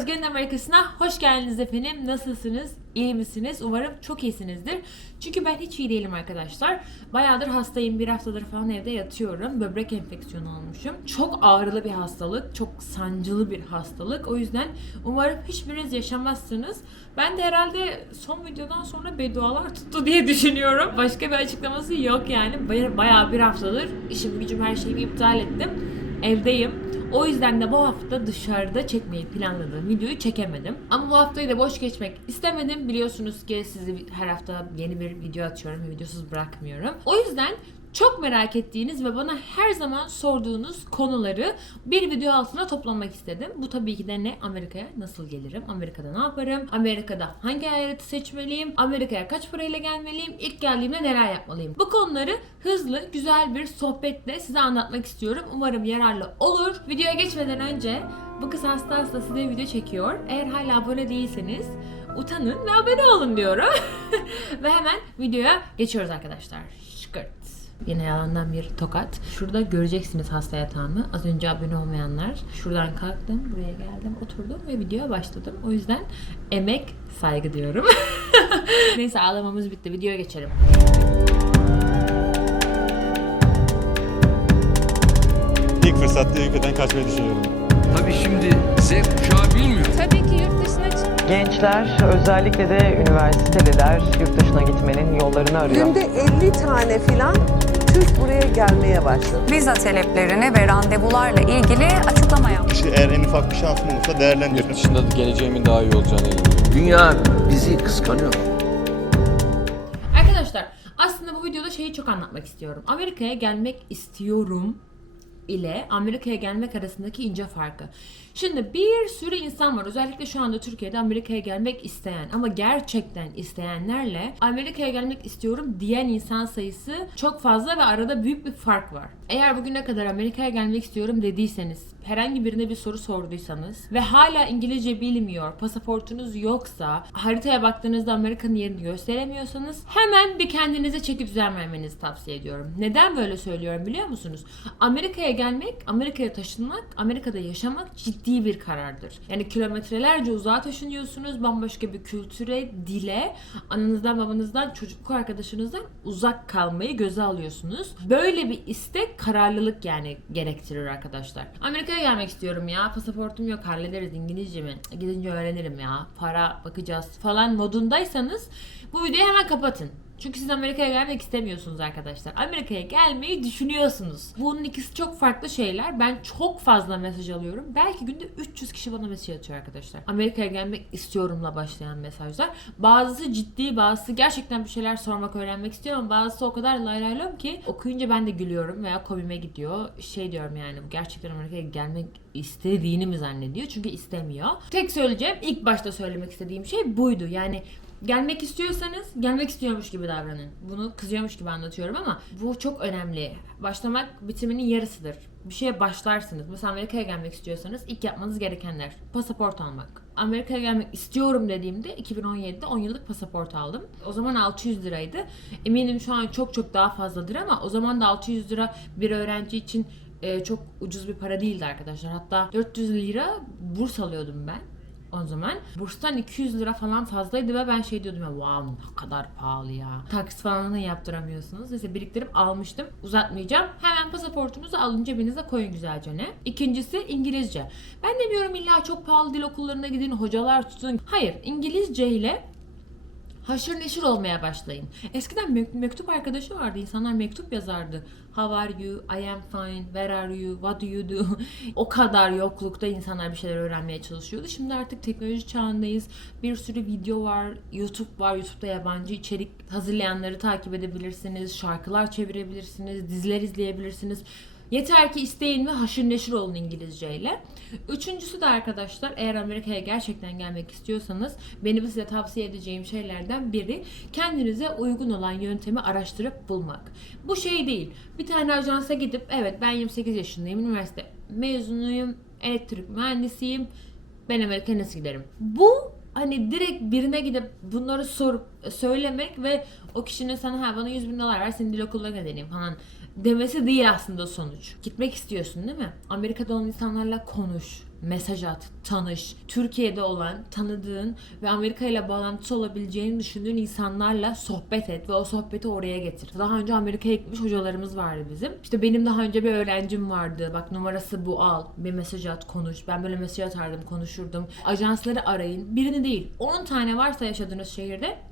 Özge'nin Amerikası'na hoş geldiniz efendim. Nasılsınız? İyi misiniz? Umarım çok iyisinizdir. Çünkü ben hiç iyi değilim arkadaşlar. Bayağıdır hastayım. Bir haftadır falan evde yatıyorum. Böbrek enfeksiyonu olmuşum. Çok ağrılı bir hastalık. Çok sancılı bir hastalık. O yüzden umarım hiçbiriniz yaşamazsınız. Ben de herhalde son videodan sonra beddualar tuttu diye düşünüyorum. Başka bir açıklaması yok yani. Baya- Bayağı bir haftadır işim gücüm her şeyimi iptal ettim. Evdeyim. O yüzden de bu hafta dışarıda çekmeyi planladığım videoyu çekemedim. Ama bu haftayı da boş geçmek istemedim. Biliyorsunuz ki sizi her hafta yeni bir video atıyorum ve videosuz bırakmıyorum. O yüzden çok merak ettiğiniz ve bana her zaman sorduğunuz konuları bir video altına toplamak istedim. Bu tabii ki de ne? Amerika'ya nasıl gelirim? Amerika'da ne yaparım? Amerika'da hangi eyalet seçmeliyim? Amerika'ya kaç parayla gelmeliyim? İlk geldiğimde neler yapmalıyım? Bu konuları hızlı, güzel bir sohbetle size anlatmak istiyorum. Umarım yararlı olur. Videoya geçmeden önce bu kız hasta hasta size video çekiyor. Eğer hala abone değilseniz utanın ve abone olun diyorum. ve hemen videoya geçiyoruz arkadaşlar. Yine yalandan bir tokat. Şurada göreceksiniz hasta yatağımı. Az önce abone olmayanlar. Şuradan kalktım, buraya geldim, oturdum ve videoya başladım. O yüzden emek saygı diyorum. Neyse ağlamamız bitti. Videoya geçelim. İlk fırsatta ülkeden kaçmayı düşünüyorum. Tabii şimdi Z kuşağı bilmiyor. Tabii ki yurt dışına çık. Gençler özellikle de üniversiteliler yurt dışına gitmenin yollarını arıyor. Günde 50 tane filan Türk buraya gelmeye başladı. vize taleplerini ve randevularla ilgili açıklama yaptı. İşte eğer en ufak bir şansım olursa değerlendiririm. Yurt dışında da geleceğimin daha iyi olacağına inanıyorum. Dünya bizi kıskanıyor. Arkadaşlar aslında bu videoda şeyi çok anlatmak istiyorum. Amerika'ya gelmek istiyorum ile Amerika'ya gelmek arasındaki ince farkı. Şimdi bir sürü insan var. Özellikle şu anda Türkiye'de Amerika'ya gelmek isteyen ama gerçekten isteyenlerle Amerika'ya gelmek istiyorum diyen insan sayısı çok fazla ve arada büyük bir fark var. Eğer bugüne kadar Amerika'ya gelmek istiyorum dediyseniz, herhangi birine bir soru sorduysanız ve hala İngilizce bilmiyor, pasaportunuz yoksa, haritaya baktığınızda Amerika'nın yerini gösteremiyorsanız hemen bir kendinize çeki düzen vermenizi tavsiye ediyorum. Neden böyle söylüyorum biliyor musunuz? Amerika'ya gelmek, Amerika'ya taşınmak, Amerika'da yaşamak ciddi bir karardır. Yani kilometrelerce uzağa taşınıyorsunuz, bambaşka bir kültüre, dile, ananızdan, babanızdan, çocukluk arkadaşınızdan uzak kalmayı göze alıyorsunuz. Böyle bir istek kararlılık yani gerektirir arkadaşlar. Amerika'ya gelmek istiyorum ya. Pasaportum yok hallederiz İngilizce mi? Gidince öğrenirim ya. Para bakacağız falan modundaysanız bu videoyu hemen kapatın. Çünkü siz Amerika'ya gelmek istemiyorsunuz arkadaşlar. Amerika'ya gelmeyi düşünüyorsunuz. Bunun ikisi çok farklı şeyler. Ben çok fazla mesaj alıyorum. Belki günde 300 kişi bana mesaj atıyor arkadaşlar. Amerika'ya gelmek istiyorumla başlayan mesajlar. Bazısı ciddi, bazısı gerçekten bir şeyler sormak, öğrenmek istiyor ama bazısı o kadar lay lay lom ki okuyunca ben de gülüyorum veya komime gidiyor. Şey diyorum yani gerçekten Amerika'ya gelmek istediğini mi zannediyor? Çünkü istemiyor. Tek söyleyeceğim, ilk başta söylemek istediğim şey buydu. Yani Gelmek istiyorsanız gelmek istiyormuş gibi davranın. Bunu kızıyormuş gibi anlatıyorum ama bu çok önemli. Başlamak bitiminin yarısıdır. Bir şeye başlarsınız. Mesela Amerika'ya gelmek istiyorsanız ilk yapmanız gerekenler pasaport almak. Amerika'ya gelmek istiyorum dediğimde 2017'de 10 yıllık pasaport aldım. O zaman 600 liraydı. Eminim şu an çok çok daha fazladır ama o zaman da 600 lira bir öğrenci için e, çok ucuz bir para değildi arkadaşlar. Hatta 400 lira burs alıyordum ben o zaman. Burstan 200 lira falan fazlaydı ve ben şey diyordum ya wow ne kadar pahalı ya. Taksit falan yaptıramıyorsunuz. Neyse biriktirip almıştım. Uzatmayacağım. Hemen pasaportunuzu alın cebinize koyun güzelce ne. İkincisi İngilizce. Ben demiyorum illa çok pahalı dil okullarına gidin hocalar tutun. Hayır İngilizce ile haşır neşir olmaya başlayın. Eskiden mek- mektup arkadaşı vardı. İnsanlar mektup yazardı. How are you? I am fine. Where are you? What do you do? o kadar yoklukta insanlar bir şeyler öğrenmeye çalışıyordu. Şimdi artık teknoloji çağındayız. Bir sürü video var. YouTube var. YouTube'da yabancı içerik hazırlayanları takip edebilirsiniz. Şarkılar çevirebilirsiniz. Diziler izleyebilirsiniz. Yeter ki isteyin ve haşır neşir olun İngilizceyle. Üçüncüsü de arkadaşlar eğer Amerika'ya gerçekten gelmek istiyorsanız benim size tavsiye edeceğim şeylerden biri kendinize uygun olan yöntemi araştırıp bulmak. Bu şey değil. Bir tane ajansa gidip evet ben 28 yaşındayım, üniversite mezunuyum, elektrik mühendisiyim. Ben Amerika'ya nasıl giderim? Bu hani direkt birine gidip bunları sorup söylemek ve o kişinin sana ha bana 100 bin dolar ver senin dil okuluna göndereyim falan demesi değil aslında sonuç. Gitmek istiyorsun değil mi? Amerika'da olan insanlarla konuş. Mesaj at, tanış. Türkiye'de olan, tanıdığın ve Amerika ile bağlantısı olabileceğini düşündüğün insanlarla sohbet et ve o sohbeti oraya getir. Daha önce Amerika'ya gitmiş hocalarımız vardı bizim. İşte benim daha önce bir öğrencim vardı. Bak numarası bu al. Bir mesaj at, konuş. Ben böyle mesaj atardım, konuşurdum. Ajansları arayın. Birini değil. 10 tane varsa yaşadığınız şehirde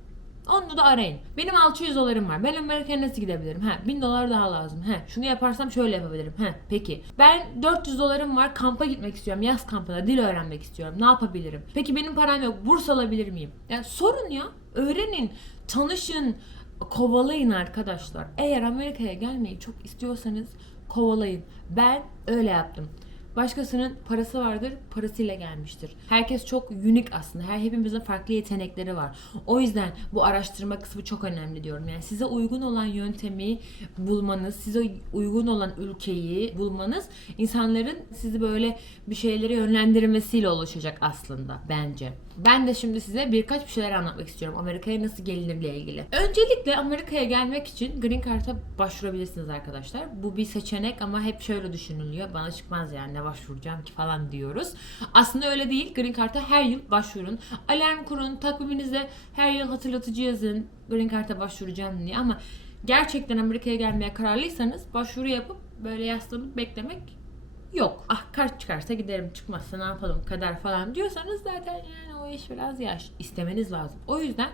onu da arayın. Benim 600 dolarım var. Ben Amerika'ya nasıl gidebilirim? Ha, 1000 dolar daha lazım. Ha, şunu yaparsam şöyle yapabilirim. Ha, peki. Ben 400 dolarım var. Kampa gitmek istiyorum. Yaz kampına. Dil öğrenmek istiyorum. Ne yapabilirim? Peki benim param yok. Burs alabilir miyim? Yani sorun ya. Öğrenin. Tanışın. Kovalayın arkadaşlar. Eğer Amerika'ya gelmeyi çok istiyorsanız kovalayın. Ben öyle yaptım. Başkasının parası vardır, parasıyla gelmiştir. Herkes çok unik aslında. Her hepimizin farklı yetenekleri var. O yüzden bu araştırma kısmı çok önemli diyorum. Yani size uygun olan yöntemi bulmanız, size uygun olan ülkeyi bulmanız insanların sizi böyle bir şeyleri yönlendirmesiyle oluşacak aslında bence. Ben de şimdi size birkaç bir şeyler anlatmak istiyorum. Amerika'ya nasıl gelinirle ilgili. Öncelikle Amerika'ya gelmek için Green Card'a başvurabilirsiniz arkadaşlar. Bu bir seçenek ama hep şöyle düşünülüyor. Bana çıkmaz yani ne başvuracağım ki falan diyoruz. Aslında öyle değil. Green Card'a her yıl başvurun. Alarm kurun. Takviminize her yıl hatırlatıcı yazın. Green Card'a başvuracağım diye ama gerçekten Amerika'ya gelmeye kararlıysanız başvuru yapıp böyle yaslanıp beklemek yok. Ah kart çıkarsa giderim çıkmazsa ne yapalım kadar falan diyorsanız zaten yani o iş biraz yaş. istemeniz lazım. O yüzden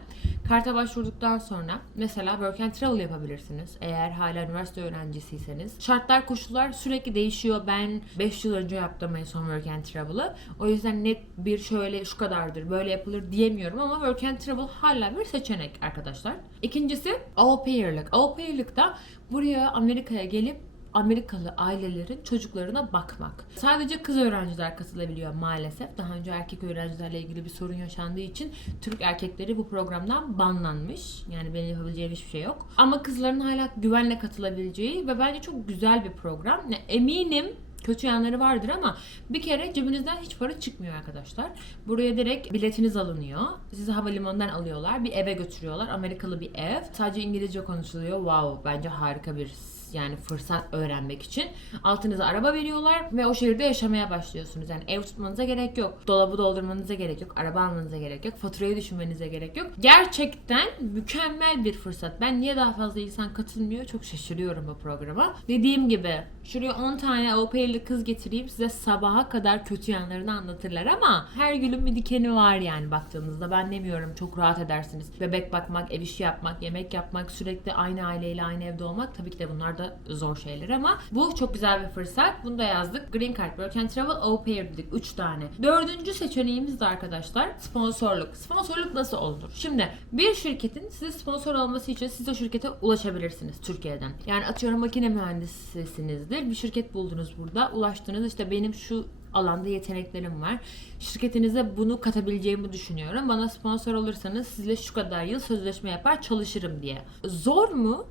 karta başvurduktan sonra mesela work and travel yapabilirsiniz. Eğer hala üniversite öğrencisiyseniz. Şartlar koşullar sürekli değişiyor. Ben 5 yıl önce yaptım en son work and travel'ı. O yüzden net bir şöyle şu kadardır böyle yapılır diyemiyorum ama work and travel hala bir seçenek arkadaşlar. İkincisi au pair'lık. Au pair'lıkta buraya Amerika'ya gelip Amerikalı ailelerin çocuklarına bakmak. Sadece kız öğrenciler katılabiliyor maalesef. Daha önce erkek öğrencilerle ilgili bir sorun yaşandığı için Türk erkekleri bu programdan banlanmış. Yani benim yapabileceğim hiçbir şey yok. Ama kızların hala güvenle katılabileceği ve bence çok güzel bir program. Eminim Kötü yanları vardır ama bir kere cebinizden hiç para çıkmıyor arkadaşlar. Buraya direkt biletiniz alınıyor. Sizi havalimanından alıyorlar. Bir eve götürüyorlar. Amerikalı bir ev. Sadece İngilizce konuşuluyor. Wow bence harika bir yani fırsat öğrenmek için. Altınıza araba veriyorlar ve o şehirde yaşamaya başlıyorsunuz. Yani ev tutmanıza gerek yok. Dolabı doldurmanıza gerek yok. Araba almanıza gerek yok. Faturayı düşünmenize gerek yok. Gerçekten mükemmel bir fırsat. Ben niye daha fazla insan katılmıyor çok şaşırıyorum bu programa. Dediğim gibi şuraya 10 tane OP'li kız getireyim size sabaha kadar kötü yanlarını anlatırlar ama her gülün bir dikeni var yani baktığınızda. Ben demiyorum çok rahat edersiniz. Bebek bakmak, ev işi yapmak, yemek yapmak, sürekli aynı aileyle aynı evde olmak tabii ki de bunlar da zor şeyler ama bu çok güzel bir fırsat. Bunu da yazdık. Green Card, Work and Travel, Au Pair dedik. 3 tane. Dördüncü seçeneğimiz de arkadaşlar sponsorluk. Sponsorluk nasıl olur? Şimdi bir şirketin size sponsor olması için siz o şirkete ulaşabilirsiniz Türkiye'den. Yani atıyorum makine mühendisisinizdir. Bir şirket buldunuz burada. Ulaştınız işte benim şu alanda yeteneklerim var. Şirketinize bunu katabileceğimi düşünüyorum. Bana sponsor olursanız sizle şu kadar yıl sözleşme yapar çalışırım diye. Zor mu?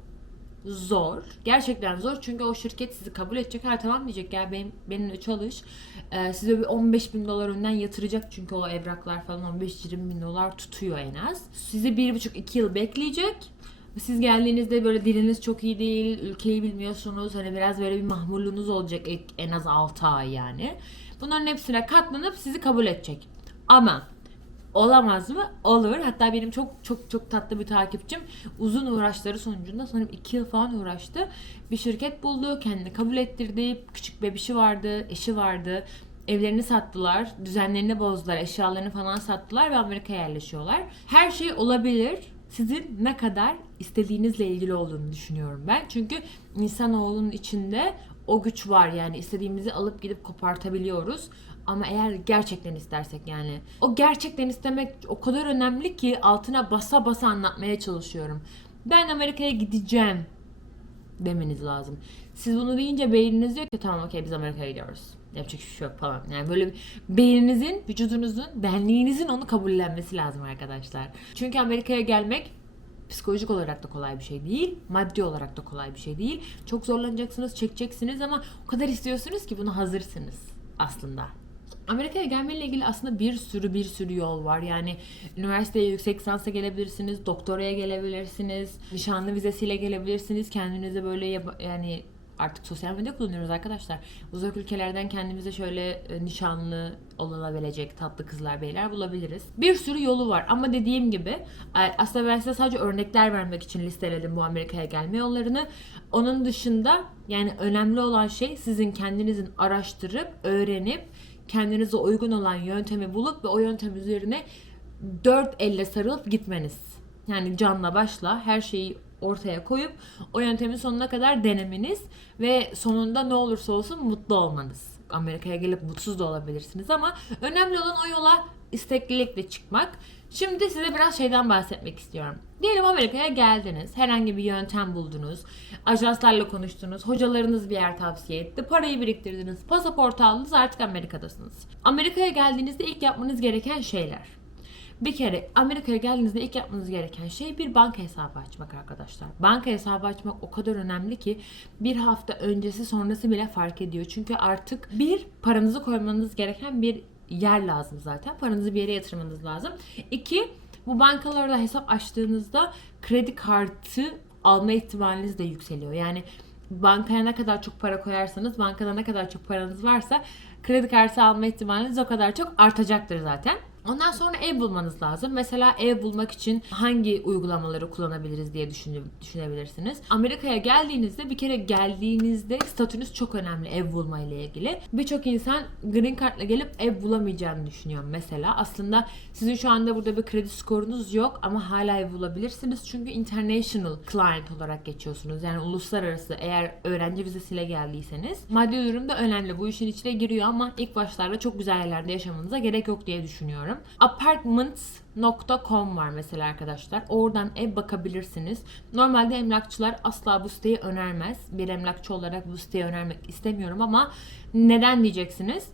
Zor. Gerçekten zor çünkü o şirket sizi kabul edecek. Ha tamam diyecek ya benim, benimle çalış. Ee, size bir 15 bin dolar önden yatıracak çünkü o evraklar falan 15-20 bin dolar tutuyor en az. Sizi 1,5-2 yıl bekleyecek. Siz geldiğinizde böyle diliniz çok iyi değil, ülkeyi bilmiyorsunuz. Hani biraz böyle bir mahmurluğunuz olacak en az 6 ay yani. Bunların hepsine katlanıp sizi kabul edecek. Ama Olamaz mı? Olur. Hatta benim çok çok çok tatlı bir takipçim uzun uğraşları sonucunda sanırım 2 yıl falan uğraştı. Bir şirket buldu, kendini kabul ettirdi. Küçük bebişi vardı, eşi vardı. Evlerini sattılar, düzenlerini bozdular, eşyalarını falan sattılar ve Amerika'ya yerleşiyorlar. Her şey olabilir. Sizin ne kadar istediğinizle ilgili olduğunu düşünüyorum ben. Çünkü insanoğlunun içinde o güç var yani istediğimizi alıp gidip kopartabiliyoruz. Ama eğer gerçekten istersek yani o gerçekten istemek o kadar önemli ki altına basa basa anlatmaya çalışıyorum. Ben Amerika'ya gideceğim demeniz lazım. Siz bunu deyince beyniniz diyor ki tamam okey biz Amerika'ya gidiyoruz. Yapacak hiçbir şey yok falan. Yani böyle beyninizin, vücudunuzun, benliğinizin onu kabullenmesi lazım arkadaşlar. Çünkü Amerika'ya gelmek psikolojik olarak da kolay bir şey değil. Maddi olarak da kolay bir şey değil. Çok zorlanacaksınız, çekeceksiniz ama o kadar istiyorsunuz ki bunu hazırsınız aslında. Amerika'ya gelmeyle ilgili aslında bir sürü bir sürü yol var. Yani üniversiteye yüksek lisansa gelebilirsiniz, doktoraya gelebilirsiniz, nişanlı vizesiyle gelebilirsiniz. Kendinize böyle yani Artık sosyal medya kullanıyoruz arkadaşlar. Uzak ülkelerden kendimize şöyle e, nişanlı olabilecek tatlı kızlar beyler bulabiliriz. Bir sürü yolu var ama dediğim gibi aslında ben size sadece örnekler vermek için listeledim bu Amerika'ya gelme yollarını. Onun dışında yani önemli olan şey sizin kendinizin araştırıp, öğrenip, kendinize uygun olan yöntemi bulup ve o yöntem üzerine dört elle sarılıp gitmeniz. Yani canla başla her şeyi ortaya koyup o yöntemin sonuna kadar denemeniz ve sonunda ne olursa olsun mutlu olmanız. Amerika'ya gelip mutsuz da olabilirsiniz ama önemli olan o yola isteklilikle çıkmak. Şimdi size biraz şeyden bahsetmek istiyorum. Diyelim Amerika'ya geldiniz. Herhangi bir yöntem buldunuz. Ajanslarla konuştunuz. Hocalarınız bir yer tavsiye etti. Parayı biriktirdiniz. Pasaport aldınız. Artık Amerika'dasınız. Amerika'ya geldiğinizde ilk yapmanız gereken şeyler. Bir kere Amerika'ya geldiğinizde ilk yapmanız gereken şey bir banka hesabı açmak arkadaşlar. Banka hesabı açmak o kadar önemli ki bir hafta öncesi sonrası bile fark ediyor. Çünkü artık bir paranızı koymanız gereken bir yer lazım zaten. Paranızı bir yere yatırmanız lazım. İki bu bankalarda hesap açtığınızda kredi kartı alma ihtimaliniz de yükseliyor. Yani bankaya ne kadar çok para koyarsanız, bankada ne kadar çok paranız varsa kredi kartı alma ihtimaliniz o kadar çok artacaktır zaten. Ondan sonra ev bulmanız lazım. Mesela ev bulmak için hangi uygulamaları kullanabiliriz diye düşüne- düşünebilirsiniz. Amerika'ya geldiğinizde bir kere geldiğinizde statünüz çok önemli ev bulma ile ilgili. Birçok insan green card'la gelip ev bulamayacağını düşünüyor mesela. Aslında sizin şu anda burada bir kredi skorunuz yok ama hala ev bulabilirsiniz. Çünkü international client olarak geçiyorsunuz. Yani uluslararası eğer öğrenci vizesiyle geldiyseniz. Maddi durum da önemli. Bu işin içine giriyor ama ilk başlarda çok güzel yerlerde yaşamanıza gerek yok diye düşünüyorum. Apartments.com var mesela arkadaşlar. Oradan ev bakabilirsiniz. Normalde emlakçılar asla bu siteyi önermez. Bir emlakçı olarak bu siteyi önermek istemiyorum ama neden diyeceksiniz?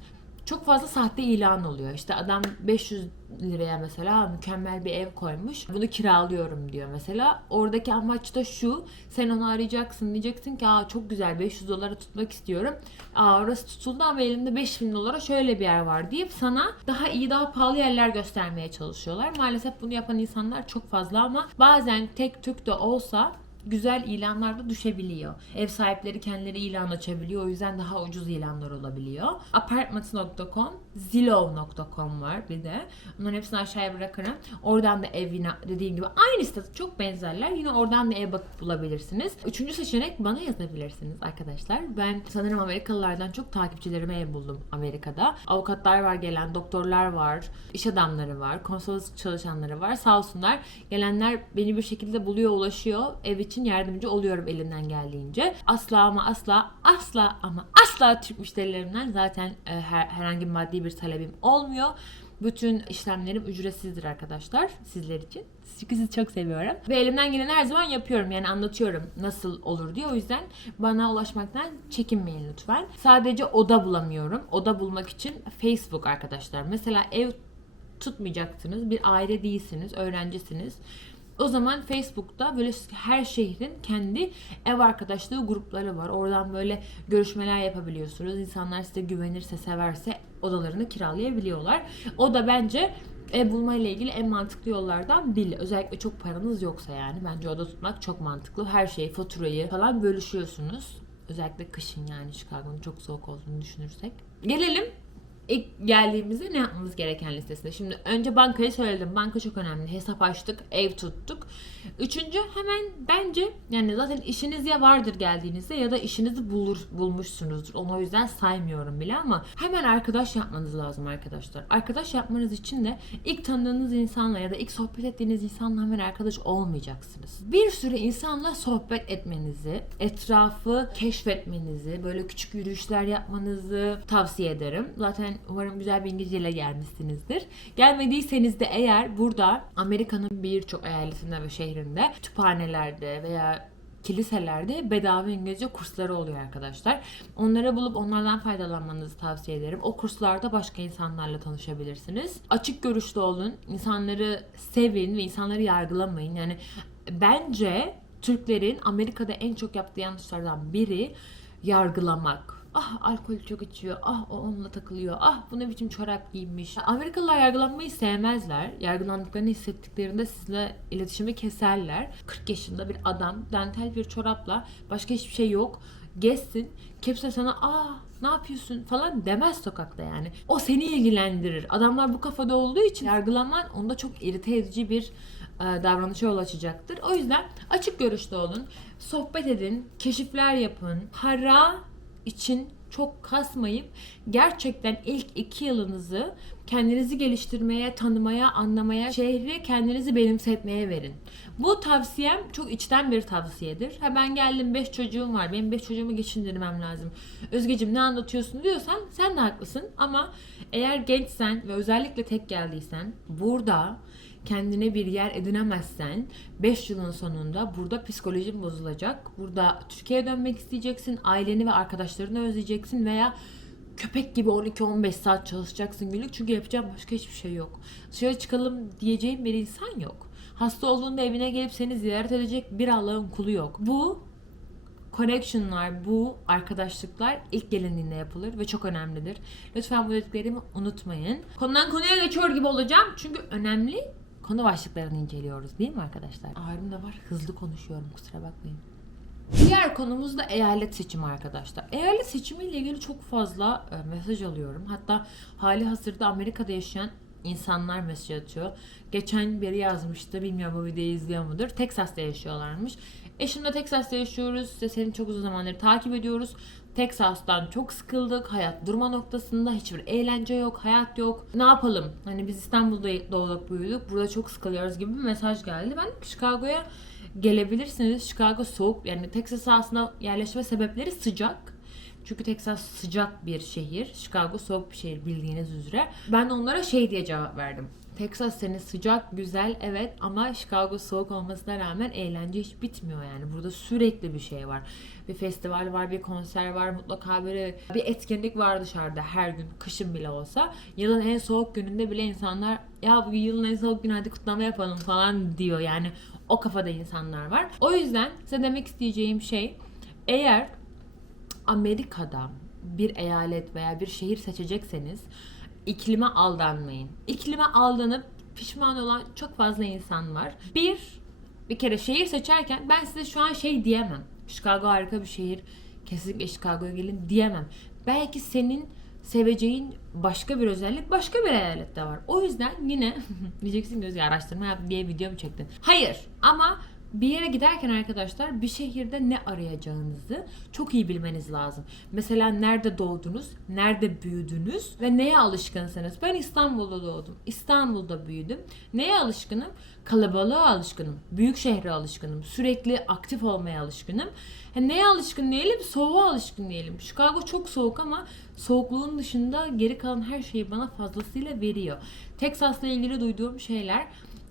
Çok fazla sahte ilan oluyor. İşte adam 500 liraya mesela mükemmel bir ev koymuş. Bunu kiralıyorum diyor mesela. Oradaki amaç da şu. Sen onu arayacaksın. Diyeceksin ki Aa, çok güzel 500 dolara tutmak istiyorum. Aa, orası tutuldu ama elimde 5000 dolara şöyle bir yer var deyip sana daha iyi daha pahalı yerler göstermeye çalışıyorlar. Maalesef bunu yapan insanlar çok fazla ama bazen tek tük de olsa güzel ilanlar da düşebiliyor. Ev sahipleri kendileri ilan açabiliyor. O yüzden daha ucuz ilanlar olabiliyor. Apartments.com, Zillow.com var bir de. Bunların hepsini aşağıya bırakırım. Oradan da ev yine dediğim gibi aynı sitede çok benzerler. Yine oradan da ev bakıp bulabilirsiniz. Üçüncü seçenek bana yazabilirsiniz arkadaşlar. Ben sanırım Amerikalılardan çok takipçilerime ev buldum Amerika'da. Avukatlar var gelen, doktorlar var, iş adamları var, konsolosluk çalışanları var. Sağ olsunlar. Gelenler beni bir şekilde buluyor, ulaşıyor. Ev için yardımcı oluyorum elimden geldiğince. Asla ama asla asla ama asla Türk müşterilerimden zaten e, her, herhangi bir maddi bir talebim olmuyor. Bütün işlemlerim ücretsizdir arkadaşlar sizler için. Çünkü sizi çok seviyorum. Ve elimden gelen her zaman yapıyorum. Yani anlatıyorum nasıl olur diye. O yüzden bana ulaşmaktan çekinmeyin lütfen. Sadece oda bulamıyorum. Oda bulmak için Facebook arkadaşlar. Mesela ev tutmayacaksınız. Bir aile değilsiniz. Öğrencisiniz. O zaman Facebook'ta böyle her şehrin kendi ev arkadaşlığı grupları var. Oradan böyle görüşmeler yapabiliyorsunuz. İnsanlar size güvenirse, severse odalarını kiralayabiliyorlar. O da bence ev bulma ile ilgili en mantıklı yollardan biri. Özellikle çok paranız yoksa yani. Bence oda tutmak çok mantıklı. Her şeyi, faturayı falan bölüşüyorsunuz. Özellikle kışın yani Chicago'nun çok soğuk olduğunu düşünürsek. Gelelim ilk geldiğimizde ne yapmamız gereken listesine. Şimdi önce bankayı söyledim. Banka çok önemli. Hesap açtık, ev tuttuk. Üçüncü hemen bence yani zaten işiniz ya vardır geldiğinizde ya da işinizi bulur bulmuşsunuzdur. Onu o yüzden saymıyorum bile ama hemen arkadaş yapmanız lazım arkadaşlar. Arkadaş yapmanız için de ilk tanıdığınız insanla ya da ilk sohbet ettiğiniz insanla hemen arkadaş olmayacaksınız. Bir sürü insanla sohbet etmenizi, etrafı keşfetmenizi, böyle küçük yürüyüşler yapmanızı tavsiye ederim. Zaten umarım güzel bir İngilizceyle gelmişsinizdir. Gelmediyseniz de eğer burada Amerika'nın birçok eyaletinde ve şehrinde kütüphanelerde veya kiliselerde bedava İngilizce kursları oluyor arkadaşlar. Onları bulup onlardan faydalanmanızı tavsiye ederim. O kurslarda başka insanlarla tanışabilirsiniz. Açık görüşlü olun. insanları sevin ve insanları yargılamayın. Yani bence Türklerin Amerika'da en çok yaptığı yanlışlardan biri yargılamak. Ah alkol çok içiyor. Ah o onunla takılıyor. Ah bu ne biçim çorap giymiş. Amerikalılar yargılanmayı sevmezler. Yargılandıklarını hissettiklerinde sizle iletişimi keserler. 40 yaşında bir adam dantel bir çorapla başka hiçbir şey yok gezsin. Kimse sana aa ne yapıyorsun falan demez sokakta yani. O seni ilgilendirir. Adamlar bu kafada olduğu için yargılaman onda çok irite edici bir e, davranışa yol açacaktır. O yüzden açık görüşlü olun. Sohbet edin. Keşifler yapın. Para için çok kasmayıp gerçekten ilk iki yılınızı kendinizi geliştirmeye, tanımaya, anlamaya, şehri kendinizi benimsetmeye verin. Bu tavsiyem çok içten bir tavsiyedir. Ha ben geldim 5 çocuğum var. Benim 5 çocuğumu geçindirmem lazım. Özgeciğim ne anlatıyorsun diyorsan sen de haklısın. Ama eğer gençsen ve özellikle tek geldiysen burada kendine bir yer edinemezsen 5 yılın sonunda burada psikolojin bozulacak. Burada Türkiye'ye dönmek isteyeceksin. Aileni ve arkadaşlarını özleyeceksin veya köpek gibi 12-15 saat çalışacaksın günlük çünkü yapacağım başka hiçbir şey yok. Dışarı çıkalım diyeceğim bir insan yok. Hasta olduğunda evine gelip seni ziyaret edecek bir Allah'ın kulu yok. Bu connection'lar, bu arkadaşlıklar ilk gelinliğinde yapılır ve çok önemlidir. Lütfen bu dediklerimi unutmayın. Konudan konuya geçiyor gibi olacağım çünkü önemli konu başlıklarını inceliyoruz değil mi arkadaşlar? Ağrım da var, hızlı konuşuyorum kusura bakmayın. Diğer konumuz da eyalet seçimi arkadaşlar. Eyalet seçimi ile ilgili çok fazla e, mesaj alıyorum. Hatta hali hazırda Amerika'da yaşayan insanlar mesaj atıyor. Geçen biri yazmıştı. Bilmiyorum bu videoyu izliyor mudur. Texas'ta yaşıyorlarmış. Eşimle Texas'ta yaşıyoruz. İşte seni çok uzun zamandır takip ediyoruz. Texas'tan çok sıkıldık. Hayat durma noktasında. Hiçbir eğlence yok. Hayat yok. Ne yapalım? Hani biz İstanbul'da doğduk büyüdük. Burada çok sıkılıyoruz gibi bir mesaj geldi. Ben Chicago'ya gelebilirsiniz. Chicago soğuk. Yani Texas'a aslında yerleşme sebepleri sıcak. Çünkü Texas sıcak bir şehir. Chicago soğuk bir şehir bildiğiniz üzere. Ben de onlara şey diye cevap verdim. Texas seni sıcak, güzel evet ama Chicago soğuk olmasına rağmen eğlence hiç bitmiyor yani. Burada sürekli bir şey var. Bir festival var, bir konser var, mutlaka böyle bir etkinlik var dışarıda her gün, kışın bile olsa. Yılın en soğuk gününde bile insanlar ya bu yılın en soğuk günü hadi kutlama yapalım falan diyor. Yani o kafada insanlar var. O yüzden size demek isteyeceğim şey eğer Amerika'da bir eyalet veya bir şehir seçecekseniz iklime aldanmayın. İklime aldanıp pişman olan çok fazla insan var. Bir, bir kere şehir seçerken ben size şu an şey diyemem. Chicago harika bir şehir. Kesinlikle Chicago'ya gelin diyemem. Belki senin seveceğin başka bir özellik başka bir eyalette var. O yüzden yine diyeceksin ki araştırma yap diye video mu çektin? Hayır ama bir yere giderken arkadaşlar bir şehirde ne arayacağınızı çok iyi bilmeniz lazım. Mesela nerede doğdunuz, nerede büyüdünüz ve neye alışkınsınız? Ben İstanbul'da doğdum, İstanbul'da büyüdüm. Neye alışkınım? Kalabalığa alışkınım, büyük şehre alışkınım, sürekli aktif olmaya alışkınım. Ha, neye alışkın diyelim? Soğuğa alışkın diyelim. Chicago çok soğuk ama soğukluğun dışında geri kalan her şeyi bana fazlasıyla veriyor. Texas'la ilgili duyduğum şeyler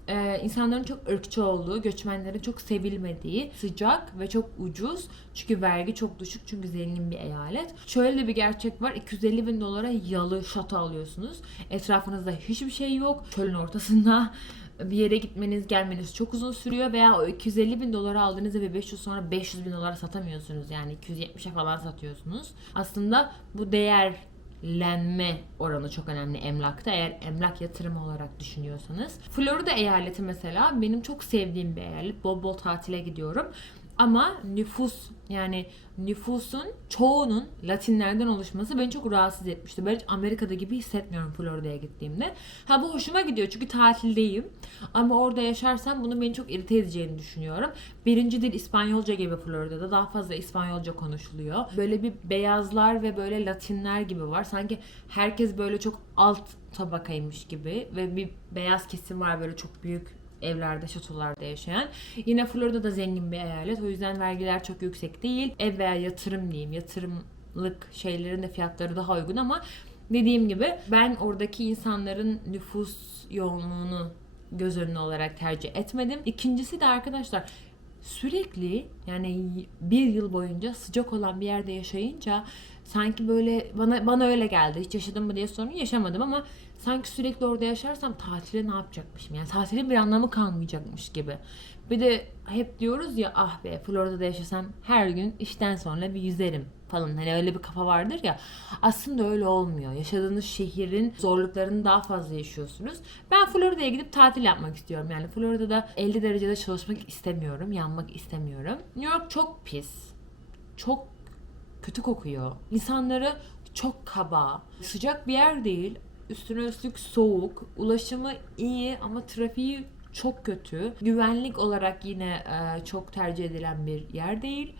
e, insanların çok ırkçı olduğu, göçmenlerin çok sevilmediği, sıcak ve çok ucuz. Çünkü vergi çok düşük çünkü zengin bir eyalet. Şöyle de bir gerçek var. 250 bin dolara yalı şato alıyorsunuz. Etrafınızda hiçbir şey yok. Çölün ortasında bir yere gitmeniz gelmeniz çok uzun sürüyor veya o 250 bin dolara aldığınızı ve 500 sonra 500 bin dolara satamıyorsunuz yani 270'e falan satıyorsunuz. Aslında bu değer lenme oranı çok önemli emlakta eğer emlak yatırımı olarak düşünüyorsanız. Florida eyaleti mesela benim çok sevdiğim bir eyalet. Bol bol tatile gidiyorum. Ama nüfus yani nüfusun çoğunun Latinlerden oluşması beni çok rahatsız etmişti. Ben hiç Amerika'da gibi hissetmiyorum Florida'ya gittiğimde. Ha bu hoşuma gidiyor çünkü tatildeyim. Ama orada yaşarsam bunu beni çok irite edeceğini düşünüyorum. Birinci dil İspanyolca gibi Florida'da daha fazla İspanyolca konuşuluyor. Böyle bir beyazlar ve böyle Latinler gibi var. Sanki herkes böyle çok alt tabakaymış gibi ve bir beyaz kesim var böyle çok büyük evlerde, şatolarda yaşayan. Yine Florida'da zengin bir eyalet. O yüzden vergiler çok yüksek değil. Ev veya yatırım diyeyim. Yatırımlık şeylerin de fiyatları daha uygun ama dediğim gibi ben oradaki insanların nüfus yoğunluğunu göz önüne olarak tercih etmedim. İkincisi de arkadaşlar sürekli yani bir yıl boyunca sıcak olan bir yerde yaşayınca sanki böyle bana bana öyle geldi. Hiç yaşadım mı diye sorun yaşamadım ama sanki sürekli orada yaşarsam tatile ne yapacakmışım? Yani tatilin bir anlamı kalmayacakmış gibi. Bir de hep diyoruz ya ah be Florida'da yaşasam her gün işten sonra bir yüzerim falan. Hani öyle bir kafa vardır ya. Aslında öyle olmuyor. Yaşadığınız şehrin zorluklarını daha fazla yaşıyorsunuz. Ben Florida'ya gidip tatil yapmak istiyorum. Yani Florida'da 50 derecede çalışmak istemiyorum. Yanmak istemiyorum. New York çok pis. Çok kötü kokuyor. İnsanları çok kaba. Sıcak bir yer değil. Üstüne üstlük soğuk. Ulaşımı iyi ama trafiği çok kötü. Güvenlik olarak yine çok tercih edilen bir yer değil.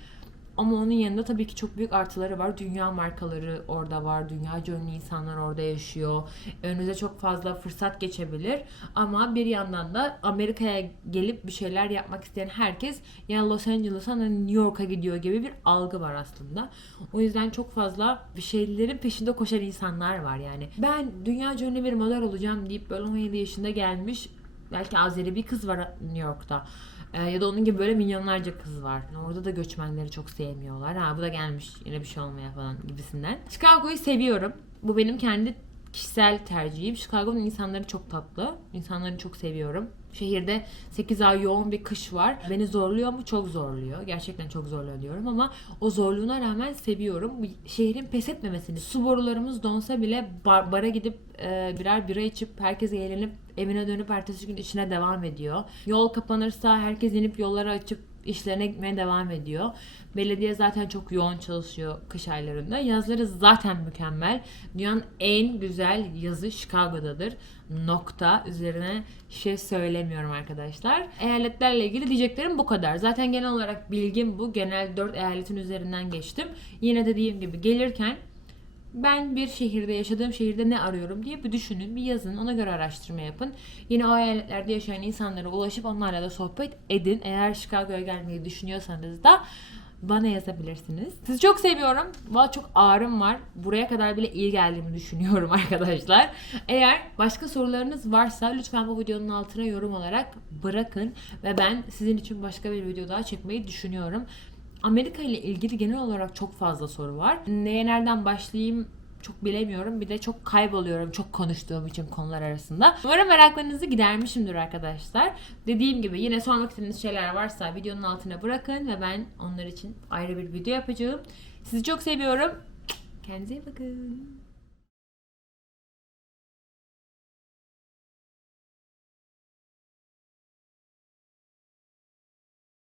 Ama onun yanında tabii ki çok büyük artıları var. Dünya markaları orada var. Dünyaca ünlü insanlar orada yaşıyor. Önünüze çok fazla fırsat geçebilir. Ama bir yandan da Amerika'ya gelip bir şeyler yapmak isteyen herkes ya Los Angeles'a ya New York'a gidiyor gibi bir algı var aslında. O yüzden çok fazla bir şeylerin peşinde koşan insanlar var yani. Ben dünyaca ünlü bir model olacağım deyip böyle 17 yaşında gelmiş belki Azeri bir kız var New York'ta. Ee, ya da onun gibi böyle milyonlarca kız var. Orada da göçmenleri çok sevmiyorlar. Ha bu da gelmiş yine bir şey olmaya falan gibisinden. Chicago'yu seviyorum. Bu benim kendi kişisel tercihim. Chicago'nun insanları çok tatlı. İnsanlarını çok seviyorum. Şehirde 8 ay yoğun bir kış var. Beni zorluyor mu? Çok zorluyor. Gerçekten çok zorluyor diyorum ama o zorluğuna rağmen seviyorum. Şehrin pes etmemesini. Su borularımız donsa bile bar- bara gidip e, birer bira içip herkes eğlenip evine dönüp ertesi gün işine devam ediyor. Yol kapanırsa herkes inip yolları açıp işlerine gitmeye devam ediyor. Belediye zaten çok yoğun çalışıyor kış aylarında. Yazları zaten mükemmel. Dünyanın en güzel yazı Chicago'dadır. Nokta. Üzerine şey söylemiyorum arkadaşlar. Eyaletlerle ilgili diyeceklerim bu kadar. Zaten genel olarak bilgim bu. Genel 4 eyaletin üzerinden geçtim. Yine dediğim gibi gelirken ben bir şehirde yaşadığım şehirde ne arıyorum diye bir düşünün, bir yazın, ona göre araştırma yapın. Yine o eyaletlerde yaşayan insanlara ulaşıp onlarla da sohbet edin. Eğer Chicago'ya gelmeyi düşünüyorsanız da bana yazabilirsiniz. Sizi çok seviyorum. Valla çok ağrım var. Buraya kadar bile iyi geldiğimi düşünüyorum arkadaşlar. Eğer başka sorularınız varsa lütfen bu videonun altına yorum olarak bırakın. Ve ben sizin için başka bir video daha çekmeyi düşünüyorum. Amerika ile ilgili genel olarak çok fazla soru var. Neye nereden başlayayım çok bilemiyorum. Bir de çok kayboluyorum çok konuştuğum için konular arasında. Umarım meraklarınızı gidermişimdir arkadaşlar. Dediğim gibi yine sormak istediğiniz şeyler varsa videonun altına bırakın ve ben onlar için ayrı bir video yapacağım. Sizi çok seviyorum. Kendinize iyi bakın.